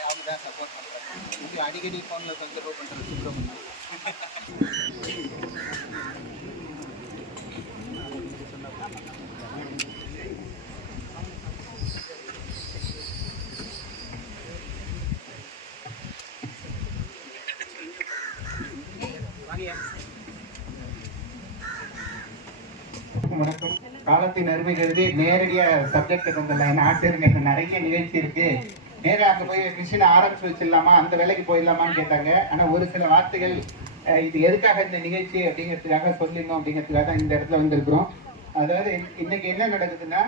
அவங்க தான் சப்போர்ட் பண்ணுறாங்க அடிக்கடி ஃபோனில் தொந்தரவு பண்ணுறது சுப்பிரமணியம் வணக்கம் காலத்தின் அருமை கருதி நேரடியாக சப்ஜெக்ட் வந்துடலாம் ஆசிரியர் நிறைய நிகழ்ச்சி இருக்கு. நேராக அங்கே போய் மிஷினை ஆரம்பிச்சு வச்சிடலாமா? அந்த வேலைக்கு போயிடலாமான்னு கேட்டாங்க. ஆனா ஒரு சில வார்த்தைகள் இது எதுக்காக இந்த நிகழ்ச்சி அப்படிங்கிறதுக்காக சொல்லிடணும் அப்படிங்கிறதுக்காக தான் இந்த இடத்துல வந்திருக்கிறோம். அதாவது இன்னைக்கு என்ன நடக்குதுன்னா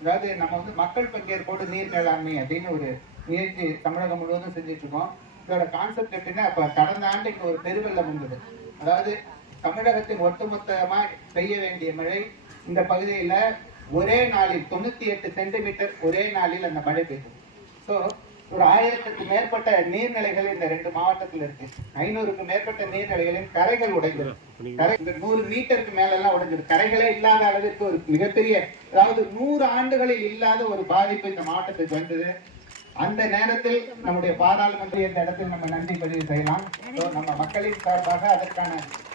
அதாவது நம்ம வந்து மக்கள் பங்கேற்போடு நீர் மேலாண்மை அப்படின்னு ஒரு முயற்சி தமிழகம் முழுவதும் செஞ்சுட்டு இருக்கோம். இதோட கான்செப்ட் எப்படின்னா இப்ப கடந்த ஆண்டு இங்க ஒரு பெருவெள்ளம் வந்தது. அதாவது தமிழகத்தின் ஒட்டுமொத்தமா பெய்ய வேண்டிய மழை இந்த பகுதியில ஒரே நாளில் தொண்ணூத்தி எட்டு சென்டிமீட்டர் ஒரே நாளில் அந்த மழை பெய்தது. ஸோ ஒரு ஆயிரத்துக்கு மேற்பட்ட நீர்நிலைகள் இந்த ரெண்டு மாவட்டத்தில் இருக்கு. ஐநூறுக்கு மேற்பட்ட நீர்நிலைகளின் கரைகள் உடைந்தது. கரை இந்த நூறு மீட்டருக்கு மேல எல்லாம் உடைஞ்சது. கரைகளே இல்லாத அளவிற்கு ஒரு மிகப்பெரிய அதாவது நூறு ஆண்டுகளில் இல்லாத ஒரு பாதிப்பு இந்த மாவட்டத்துக்கு வந்தது. அந்த நேரத்தில் நம்முடைய பாராளுமன்ற இந்த இடத்தில் நம்ம நன்றி பதிவு செய்யலாம். நம்ம மக்களின் சார்பாக அதற்கான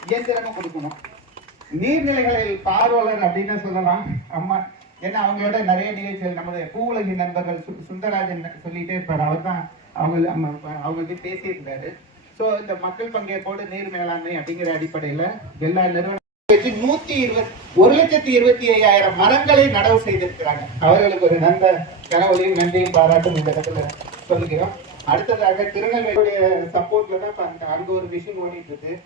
இயந்திரமும் கொடுக்கணும். நீர்நிலைகளில் பார்வலர் அப்படின்னு சொல்லலாம். அம்மா ஏன்னா அவங்களோட நிறைய நிகழ்ச்சிகள் நம்முடைய பூவுலகி நண்பர்கள் சு- சுந்தரராஜன் சொல்லிட்டே இருப்பார். அவர் தான் அவங்க அவங்க வந்து பேசியிருந்தாரு. ஸோ இந்த மக்கள் பங்கேற்போடு நீர் மேலாண்மை அப்படிங்கிற அடிப்படையில் எல்லா நிறுவனம் வச்சு நூத்தி இருபத்தி ஒரு லட்சத்தி இருபத்தி ஐயாயிரம் மரங்களை நடவு செய்திருக்கிறாங்க. அவர்களுக்கு ஒரு நல்ல கனவுலையும் நன்றியும் பாராட்டும் இந்த இடத்துல சொல்லுகிறோம். அடுத்ததாக திருநெல்வேலியுடைய சப்போர்ட்ல தான் அங்க ஒரு மிஷின் ஓடிட்டு இருக்கு.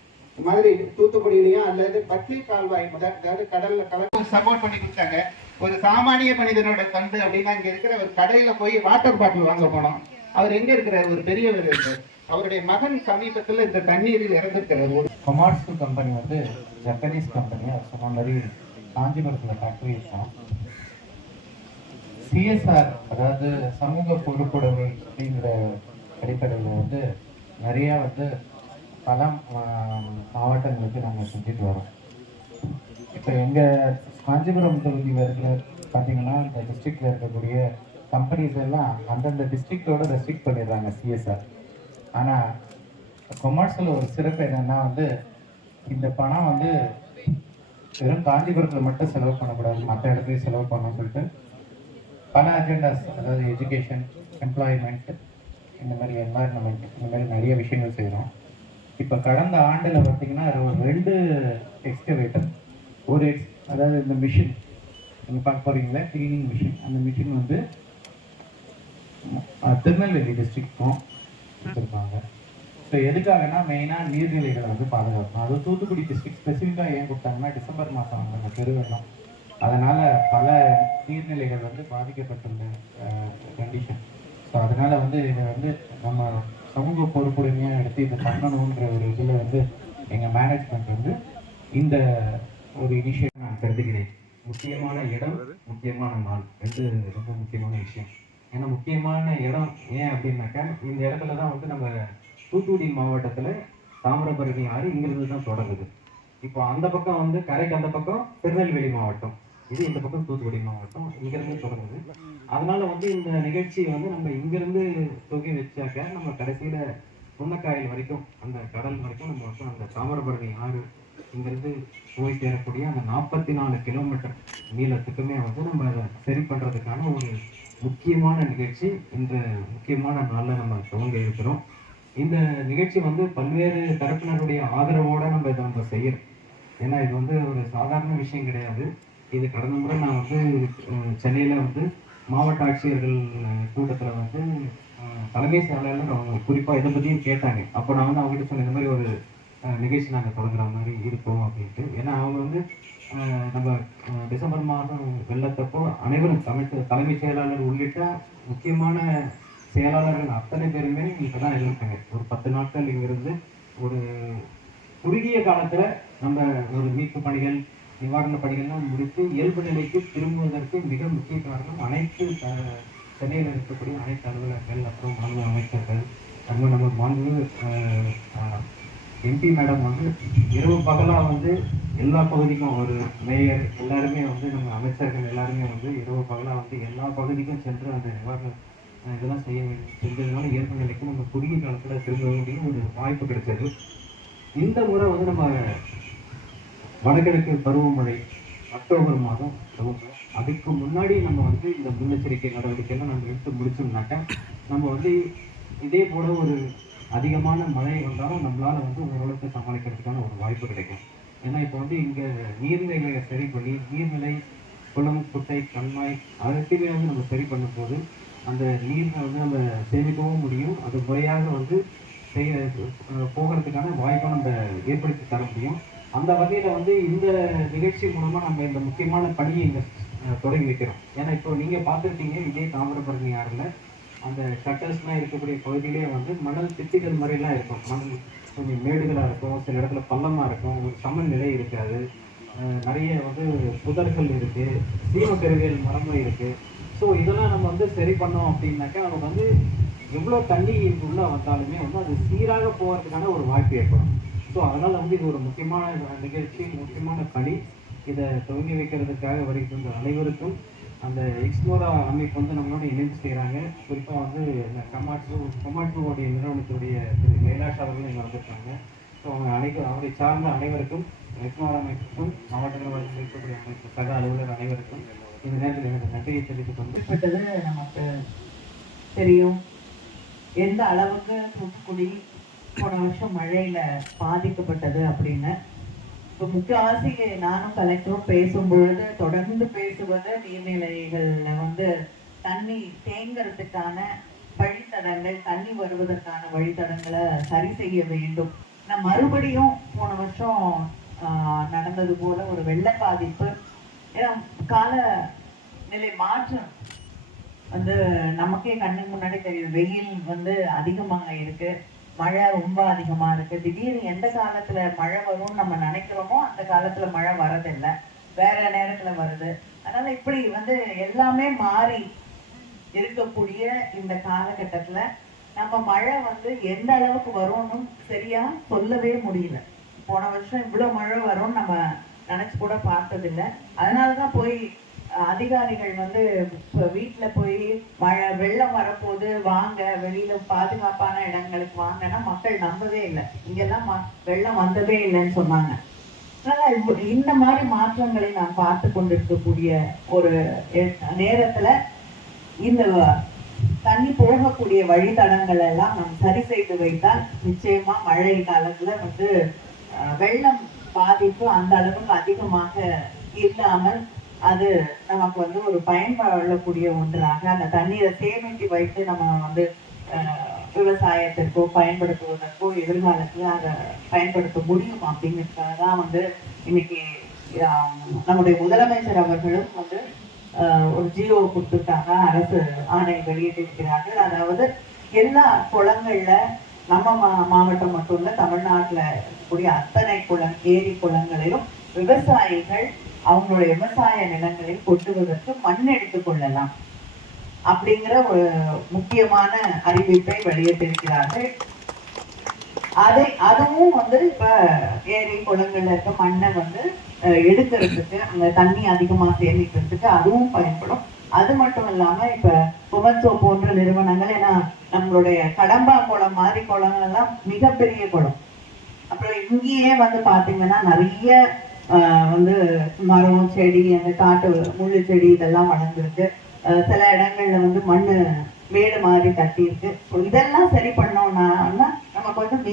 மாதிரி தூத்துக்குடியிலையும் அல்லது பச்சை கால்வாய் முதல் அதாவது கடல்ல கலந்து சப்போர்ட் பண்ணி கொடுத்தாங்க. ஒரு சாமானிய மனிதனோட பண்பு அப்படின்னா இங்க இருக்கிற ஒரு கடையில போய் வாட்டர் பாட்டில் வாங்க போனோம். அவர் எங்க இருக்கிறார்? ஒரு பெரியவர் இருக்கார் அவருடைய மகன் சமீபத்துல இந்த தண்ணீரில் இறந்திருக்கிறார். ஒரு கொமாட்சு கம்பெனி வந்து ஜப்பனீஸ் கம்பெனி அது சொன்ன மாதிரி காஞ்சிபுரத்தில் ஃபேக்ட்ரி இருக்கும். சிஎஸ்ஆர் அதாவது சமூக பொறுப்புடைமை அப்படிங்கிற அடிப்படையில் வந்து நிறையா வந்து பல மாவட்டங்களுக்கு நாங்கள் செஞ்சுட்டு வரோம். இப்போ எங்கள் காஞ்சிபுரம் தொகுதி வருகிற பார்த்தீங்கன்னா இந்த டிஸ்ட்ரிக்டில் இருக்கக்கூடிய கம்பெனிஸ் எல்லாம் அந்தந்த டிஸ்ட்ரிக்டோட ரெஸ்ட்ரிக்ட் பண்ணிடுறாங்க சிஎஸ்ஆர் ஆனால் கொமர்ஸில் ஒரு சிறப்பு என்னென்னா வந்து இந்த பணம் வந்து வெறும் காஞ்சிபுரத்தில் மட்டும் செலவு பண்ணக்கூடாது மற்ற இடத்துலையும் செலவு பண்ணணும்னு சொல்லிட்டு பல அஜெண்டாஸ் அதாவது எஜுகேஷன் எம்ப்ளாய்மெண்ட் இந்த மாதிரி என்வாயர்மெண்ட் இந்த மாதிரி நிறைய விஷயங்கள் செய்கிறோம் இப்போ கடந்த ஆண்டில் பார்த்தீங்கன்னா ஒரு ரெண்டு எக்ஸ்கவேட்டர் ஒரு எக்ஸ் அதாவது இந்த மிஷின் நீங்கள் பார்க்க போகிறீங்களா கிளீனிங் மிஷின் அந்த மிஷின் வந்து திருநெல்வேலி டிஸ்ட்ரிக்ட்க்கும் கொடுத்துருப்பாங்க. ஸோ எதுக்காகனா மெயினாக நீர்நிலைகளை வந்து பாதுகாக்கணும். அது தூத்துக்குடி டிஸ்ட்ரிக்ட் ஸ்பெசிஃபிக்காக ஏன் கொடுத்தாங்கன்னா டிசம்பர் மாதம் வந்து அந்த பெருவெள்ளம். அதனால் பல நீர்நிலைகள் வந்து பாதிக்கப்பட்டுள்ள கண்டிஷன் ஸோ அதனால் வந்து இதை வந்து நம்ம சமூக பொறுப்புடைமையாக எடுத்து இதை பண்ணணுன்ற ஒரு இதில் வந்து எங்கள் மேனேஜ்மெண்ட் வந்து இந்த ஒரு இனிஷியேட்டிவ் நான் கருதுகிறேன். முக்கியமான இடம் முக்கியமான நாள். ரெண்டு ரொம்ப முக்கியமான விஷயம். ஏன்னா முக்கியமான இடம் ஏன் அப்படின்னாக்கா இந்த இடத்துல தான் வந்து நம்ம தூத்துக்குடி மாவட்டத்தில் தாமிரபரணி ஆறு இங்கிருந்து தான் தொடங்குது. இப்போ அந்த பக்கம் வந்து கரைக்கு அந்த பக்கம் திருநெல்வேலி மாவட்டம். இது இந்த பக்கம் தூத்துக்குடி மாவட்டம். இங்கேருந்து தொடங்குது. அதனால வந்து இந்த நிகழ்ச்சியை வந்து நம்ம இங்கிருந்து தொகை வச்சாக்க நம்ம கடைசியில முன்னக்காயல் வரைக்கும் அந்த கடல் வரைக்கும் நம்ம வந்து அந்த தாமிரபரணி ஆறு இங்கிருந்து போய் சேரக்கூடிய அந்த நாற்பத்தி நாலு கிலோமீட்டர் நீளத்துக்குமே வந்து நம்ம அதை சரி பண்றதுக்கான ஒரு முக்கியமான நிகழ்ச்சி. இந்த முக்கியமான நாளில் நம்ம துவங்க இருக்கிறோம். இந்த நிகழ்ச்சி வந்து பல்வேறு தரப்பினருடைய ஆதரவோட நம்ம இதை நம்ம செய்யறோம். ஏன்னா இது வந்து ஒரு சாதாரண விஷயம் கிடையாது. இது கடந்த முறை நான் வந்து சென்னையில் வந்து மாவட்ட ஆட்சியர்கள் கூட்டத்தில் வந்து தலைமை செயலாளர் அவங்க குறிப்பாக இதை பற்றியும் கேட்டாங்க. அப்போ நான் வந்து அவங்ககிட்ட சொன்ன இந்த மாதிரி ஒரு நிகழ்ச்சி நாங்கள் தொடங்குற மாதிரி இருக்கோம் அப்படின்ட்டு. ஏன்னா அவங்க வந்து நம்ம டிசம்பர் மாதம் வெள்ளத்தப்போ அனைவரும் தலைமை தலைமைச் செயலாளர் உள்ளிட்ட முக்கியமான செயலாளர்கள் அத்தனை பேருமே இங்கே தான் இருக்காங்க. ஒரு பத்து நாட்கள் இங்கிருந்து ஒரு குறுகிய காலத்தில் நம்ம ஒரு மீட்பு பணிகள் நிவாரண பணிகள்லாம் முடித்து இயல்பு நிலைக்கு திரும்புவதற்கு மிக முக்கிய காரணம் அனைத்து சென்னையில் இருக்கக்கூடிய அனைத்து அலுவலர்கள் அப்புறம் மாநில அமைச்சர்கள் நம்ம நம்ம மாநில எம்பி மேடம் வந்து இரவு பகலாக வந்து எல்லா பகுதிக்கும் ஒரு மேயர் எல்லாருமே வந்து நம்ம அமைச்சர்கள் எல்லாருமே வந்து இரவு பகலாக வந்து எல்லா பகுதிக்கும் சென்று அந்த நிவாரண இதெல்லாம் செய்ய வேண்டும். செஞ்சதுனால இயல்பு நிலைக்கு நம்ம குறுகிய காலத்தில் திரும்ப வேண்டிய ஒரு வாய்ப்பு கிடைச்சது. இந்த முறை வந்து நம்ம வடகிழக்கு பருவமழை அக்டோபர் மாதம் துவங்கும் அதுக்கு முன்னாடி நம்ம வந்து இந்த முன்னெச்சரிக்கை நடவடிக்கைலாம் நம்ம எடுத்து முடிச்சோம்னாக்கா நம்ம வந்து இதே போல ஒரு அதிகமான மழை வந்தாலும் நம்மளால் வந்து ஓரளவுக்கு சமாளிக்கிறதுக்கான ஒரு வாய்ப்பு கிடைக்கும். ஏன்னா இப்போ வந்து இங்கே நீர்நிலையை சரி பண்ணி நீர்நிலை குளம் குட்டை கண்மாய் அனைத்தையுமே வந்து நம்ம சரி பண்ணும்போது அந்த நீரை வந்து நம்ம சேமிக்கவும் முடியும். அது முறையாக வந்து செய்ய போகிறதுக்கான வாய்ப்பை நம்ம ஏற்படுத்தி தர முடியும். அந்த வகையில் வந்து இந்த நிகழ்ச்சி மூலமாக நம்ம இந்த முக்கியமான பணியை இங்கே தொடங்கி வைக்கிறோம். ஏன்னா இப்போ நீங்கள் பார்த்துருக்கீங்க இதே தாமிரபரணி ஆறில் அந்த ஷட்டர்ஸ்லாம் இருக்கக்கூடிய பகுதியிலே வந்து மணல் திட்டிகள் மாதிரிலாம் இருக்கும். மணல் கொஞ்சம் மேடுகளாக இருக்கும் சில இடத்துல பள்ளமாக இருக்கும் ஒரு சமநிலை இருக்காது. நிறைய வந்து புதர்கள் இருக்குது சீமக்கருவியல் மரமும் இருக்குது ஸோ இதெல்லாம் நம்ம வந்து சரி பண்ணோம் அப்படின்னாக்கா நமக்கு வந்து எவ்வளோ தண்ணி உள்ள வந்தாலுமே வந்து அது சீராக போகிறதுக்கான ஒரு வாய்ப்பு ஏற்படும். ஸோ அதனால் வந்து இது ஒரு முக்கியமான நிகழ்ச்சி முக்கியமான பணி. இதை துவங்கி வைக்கிறதுக்காக வருகின்ற அனைவருக்கும் அந்த எக்ஸ்மோரா அமைப்பு வந்து நம்மளோட இணைந்து செய்கிறாங்க. குறிப்பாக வந்து இந்த கமாட்சு கமாட்சுவோடைய நிறுவனத்துடைய திரு கைலாஷ் அவர்களும் இங்கே வந்திருக்காங்க. ஸோ அவங்க அனைவரும் அவரை சார்ந்த அனைவருக்கும் எக்ஸ்மோரா அமைப்புக்கும் மாவட்ட நிர்வாகத்தில் இருக்கக்கூடிய அமைப்பு சக அலுவலர் அனைவருக்கும் இந்த நேரத்தில் எனக்கு நன்றியை தெரிவித்துக் கொண்டு நமக்கு தெரியும். எந்த அளவுக்கு தூத்துக்குடி போன வருஷம் மழையில பாதிக்கப்பட்டது அப்படின்னு. இப்போ முக்கால்வாசி நானும் கலெக்டரும் பேசும்பொழுது தொடர்ந்து பேசுவது நீர்நிலைகள்ல வந்து தண்ணி தேங்கிறதுக்கான வழித்தடங்கள் தண்ணி வருவதற்கான வழித்தடங்களை சரி செய்ய வேண்டும். நான் மறுபடியும் போன வருஷம் நடந்தது போல ஒரு வெள்ள பாதிப்பு. ஏன்னா கால நிலை மாற்றம் வந்து நமக்கே கண்ணுக்கு முன்னாடி தெரியுது. வெயில் வந்து அதிகமாக இருக்கு. மழை ரொம்ப அதிகமா இருக்கு. திடீர்னு எந்த காலத்துல மழை வரும்னு நம்ம நினைக்கிறோமோ அந்த காலத்துல மழை வரதில்லை வேற நேரத்துல வருது. அதனால இப்படி வந்து எல்லாமே மாறி இருக்கக்கூடிய இந்த காலகட்டத்துல நம்ம மழை வந்து எந்த அளவுக்கு வரும்னு சரியா சொல்லவே முடியல. போன வருஷம் இவ்வளவு மழை வரும்னு நம்ம நினைச்சு கூட பார்த்ததில்ல. அதனாலதான் போய் அதிகாரிகள் வந்து இப்ப வீட்டுல போய் மழை வெள்ளம் வரப்போது வாங்க வெளியில பாதுகாப்பான இடங்களுக்கு வாங்கன்னா மக்கள் நம்பவே இல்லை. இங்கெல்லாம் ம- வெள்ளம் வந்ததே இல்லைன்னு சொன்னாங்க. அதனால இந்த மாதிரி மாற்றங்களை நாம் பார்த்து கொண்டிருக்கக்கூடிய ஒரு நேரத்துல இந்த தண்ணி போகக்கூடிய வழித்தடங்கள் எல்லாம் நாம் சரி செய்து வைத்தால் நிச்சயமா மழை காலத்துல வந்து அஹ், வெள்ளம் பாதிப்பு அந்த அளவுக்கு அதிகமாக இல்லாமல் அது நமக்கு வந்து ஒரு பயன்படக்கூடிய ஒன்றாக அந்த தண்ணீரை சேமித்து வைத்து நம்ம வந்து விவசாயத்திற்கோ பயன்படுத்துவதற்கோ எதிர்காலத்துல அதை பயன்படுத்த முடியும் அப்படிங்கிறதுக்காக தான் வந்து இன்னைக்கு நம்முடைய முதலமைச்சர் அவர்களும் வந்து ஒரு ஜியோ கொடுத்துட்டாங்க. அரசு ஆணை வெளியிட்டிருக்கிறார்கள். அதாவது எல்லா குளங்கள்ல நம்ம மா மாவட்டம் மட்டும் இல்ல தமிழ்நாட்டுல இருக்கக்கூடிய அத்தனை குளம் ஏரி குளங்களிலும் விவசாயிகள் அவங்களுடைய விவசாய நிலங்களில் கொட்டுவதற்கு மண் எடுத்துக்கொள்ளலாம் அப்படிங்கிற ஒரு முக்கியமான அறிவிப்பை வெளியிட்டிருக்கிறார்கள். அதை அதுவும் வந்து இப்ப ஏரி குளங்கள்ல இருக்க மண்ணை வந்து எடுக்கிறதுக்கு அங்க தண்ணி அதிகமா சேமிக்கிறதுக்கு அதுவும் பயன்படும். அது மட்டும் இல்லாம இப்ப குமன்சோ போன்ற நிறுவனங்கள் ஏன்னா நம்மளுடைய கடம்பா குளம் மாதிரி குளங்கள் எல்லாம் மிகப்பெரிய குளம். அப்புறம் இங்கேயே வந்து பாத்தீங்கன்னா நிறைய வந்து மரம் செடி அந்த காட்டு முள்ளு செடி இதெல்லாம் வளர்ந்துருக்கு. சில இடங்கள்ல வந்து மண்ணு மேடு மாதிரி தட்டியிருக்கு ஸோ இதெல்லாம் சரி பண்ணோம்னா நமக்கு வந்து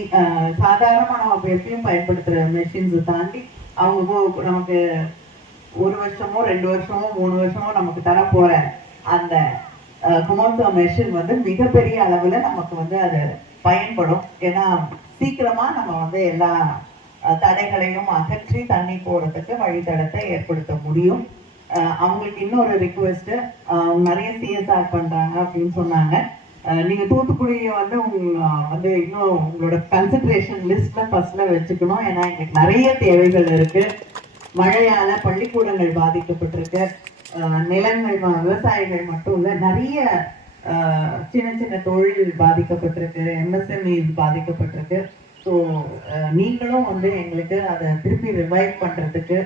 சாதாரணமாக நம்ம எப்பயும் பயன்படுத்துகிற மெஷின்ஸ் தாண்டி அவங்க நமக்கு ஒரு வருஷமோ ரெண்டு வருஷமோ மூணு வருஷமோ நமக்கு தர போற அந்த குமோசோ மெஷின் வந்து மிகப்பெரிய அளவில் நமக்கு வந்து அது பயன்படும். ஏன்னா சீக்கிரமா நம்ம வந்து எல்லா தடைகளையும் அகற்றி தண்ணி போடுறதுக்கு வழித்தடத்தை ஏற்படுத்த முடியும். அவங்களுக்கு இன்னொரு ரிக்வெஸ்ட் நிறைய சிஎஸ்ஆர் பண்றாங்க அப்படின்னு சொன்னாங்க. நீங்கள் நீங்க தூத்துக்குடியை வந்து உங்க வந்து இன்னும் உங்களோட கன்சன்ட்ரேஷன் லிஸ்ட்ல ஃபர்ஸ்ட்ல வச்சுக்கணும். ஏன்னா எங்களுக்கு நிறைய தேவைகள் இருக்கு. மழையால பள்ளிக்கூடங்கள் பாதிக்கப்பட்டிருக்கு. நிலங்கள் விவசாயிகள் மட்டும் இல்லை நிறைய சின்ன சின்ன தொழில் பாதிக்கப்பட்டிருக்கு. எம்எஸ்எம்இ பாதிக்கப்பட்டிருக்கு. ஸோ uh, நீங்களும் வந்து எங்களுக்கு அதை திருப்பி ரிவைவ் பண்ணுறதுக்கு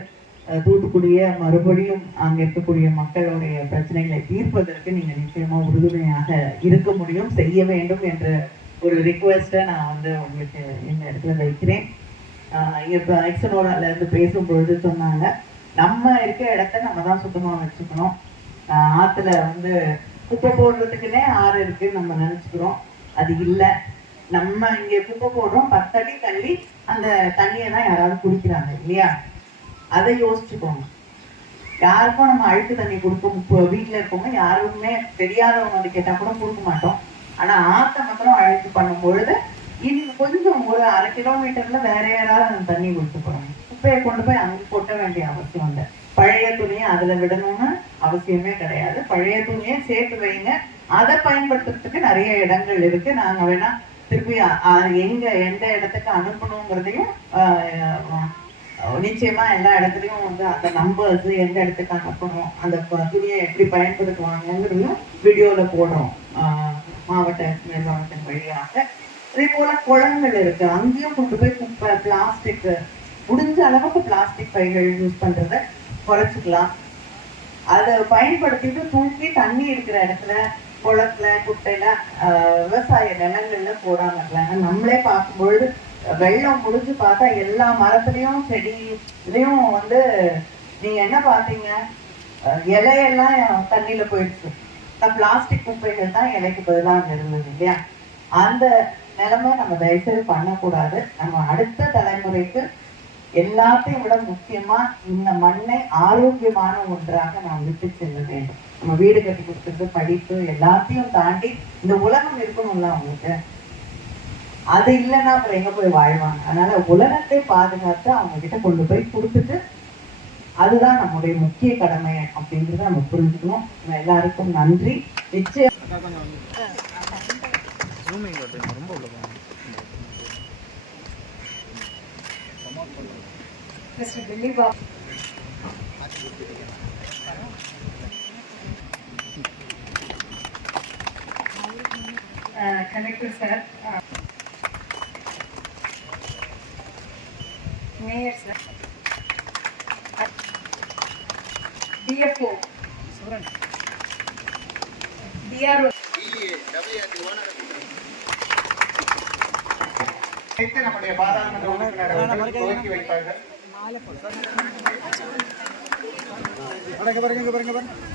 தூத்துக்குடிய மறுபடியும் அங்கே இருக்கக்கூடிய மக்களுடைய பிரச்சனைகளை தீர்ப்பதற்கு நீங்கள் நிச்சயமாக உறுதுணையாக இருக்க முடியும் செய்ய வேண்டும் என்ற ஒரு ரிக்வெஸ்ட்டை நான் வந்து உங்களுக்கு இந்த இடத்துல வைக்கிறேன். இப்போ எக்ஸனோரால இருந்து பேசும்பொழுது சொன்னாங்க நம்ம இருக்க இடத்த நம்ம தான் சுத்தமாக வச்சுக்கணும். ஆற்றுல வந்து குப்பை போடுறதுக்குன்னே ஆறு இருக்குன்னு நம்ம நினச்சிக்கிறோம். அது இல்லை. நம்ம இங்க குப்பை போடுறோம். பத்தடி தள்ளி அந்த தண்ணியை தான் யாராவது குடிக்கிறாங்க இல்லையா? அதை யோசிச்சுக்கோங்க. யாருக்கும் நம்ம அழுக்கு தண்ணி கொடுக்க வீட்டில் வீட்டுல இருக்கவங்க யாருமே தெரியாதவங்க வந்து கேட்டா கூட கொடுக்க மாட்டோம். ஆனா ஆத்த மாத்திரம் அழுக்கு பண்ணும் பொழுது இன்னும் கொஞ்சம் ஒரு அரை கிலோமீட்டர்ல வேற யாராவது அந்த தண்ணி கொடுத்து போறாங்க குப்பையை கொண்டு போய் அங்க கொட்ட வேண்டிய அவசியம் இல்லை. பழைய துணியை அதுல விடணும்னு அவசியமே கிடையாது. பழைய துணியை சேர்த்து வைங்க. அதை பயன்படுத்துறதுக்கு நிறைய இடங்கள் இருக்கு. நாங்க வேணா திருப்பி எங்க எந்த இடத்துக்கு அனுப்பணுங்கிறதையும் நிச்சயமா எல்லா இடத்துலயும் வந்து அந்த நம்பர்ஸ் எந்த இடத்துக்கு அனுப்பணும் அந்த துணியை எப்படி பயன்படுத்துவாங்கிறதையும் வீடியோல போடுறோம். மாவட்ட நிர்வாகத்தின் வழியாக. அதே போல குளங்கள் இருக்கு. அங்கேயும் கொண்டு போய் குப்பை பிளாஸ்டிக் முடிஞ்ச அளவுக்கு பிளாஸ்டிக் பைகள் யூஸ் பண்றத குறைச்சிக்கலாம். அதை பயன்படுத்திட்டு தூக்கி தண்ணி இருக்கிற இடத்துல குளத்துல குட்டையில விவசாய நிலங்கள்ல போடாம இருக்கிறாங்க நம்மளே பார்க்கும்பொழுது வெள்ளம் முடிஞ்சு பார்த்தா எல்லா மரத்துலயும் செடி வந்து நீங்க என்ன பார்த்தீங்க இலையெல்லாம் தண்ணியில போயிடுச்சு பிளாஸ்டிக் குப்பைகள் தான் இலைக்கு பதிலாக அங்கே இருந்தது இல்லையா அந்த நிலைமை நம்ம தயவுசெய்து பண்ணக்கூடாது நம்ம அடுத்த தலைமுறைக்கு எல்லாத்தையும் விட முக்கியமா இந்த மண்ணை ஆரோக்கியமான ஒன்றாக நாம் விட்டு செல்ல வேண்டும் நம்ம வீடு கட்டி கொடுக்கறது படிப்பு எல்லாத்தையும் தாண்டி இந்த உலகம் இருக்கணும்ல அவங்களுக்கு. அது இல்லைன்னா அப்புறம் எங்க போய் வாழ்வாங்க? அதனால உலகத்தை பாதுகாத்து அவங்க கிட்ட கொண்டு போய் கொடுத்துட்டு அதுதான் நம்முடைய முக்கிய கடமை அப்படின்றத நம்ம புரிஞ்சுக்கணும். எல்லாருக்கும் நன்றி. நிச்சயம். Mr. Billy collector sir mayor sir DFO DRO நம்முடைய பாராளுமன்ற உறுப்பினர்கள் துவக்கி வைப்பார்கள் பாருங்க பாருங்க பாருங்க பாருங்க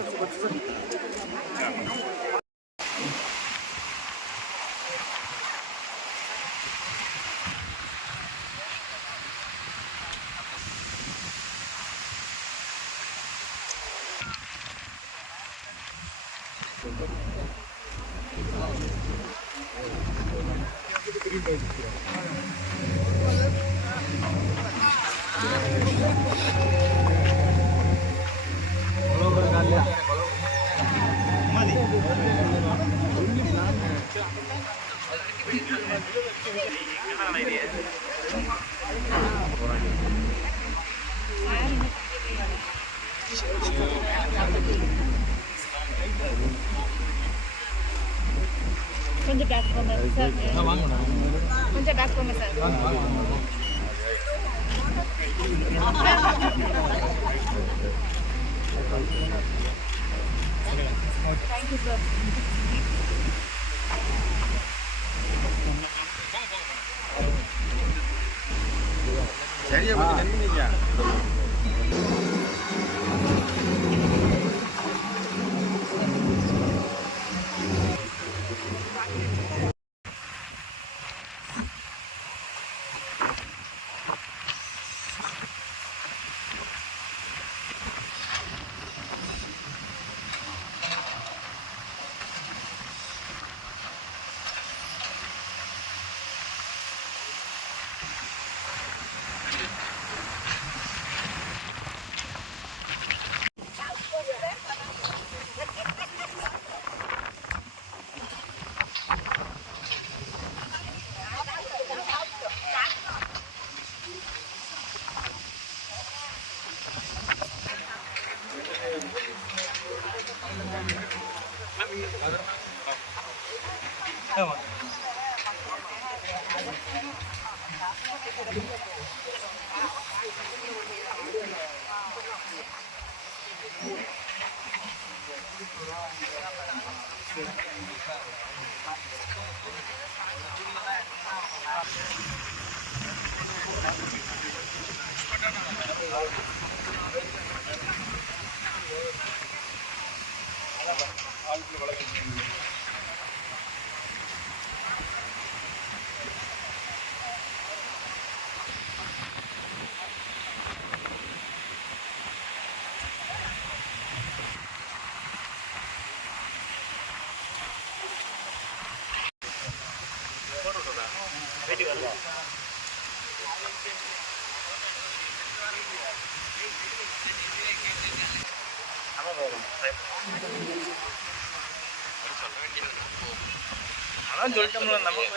துவக்கி வைப்பார்கள் கொஞ்சம் பேக் போங்க சார் கொஞ்சம் பேக் போங்க சார் தேங்க்யூ சார் 前里也不能给你讲。やばい。 들어가. 하나 더 하나 졸 때문에 남은 거에서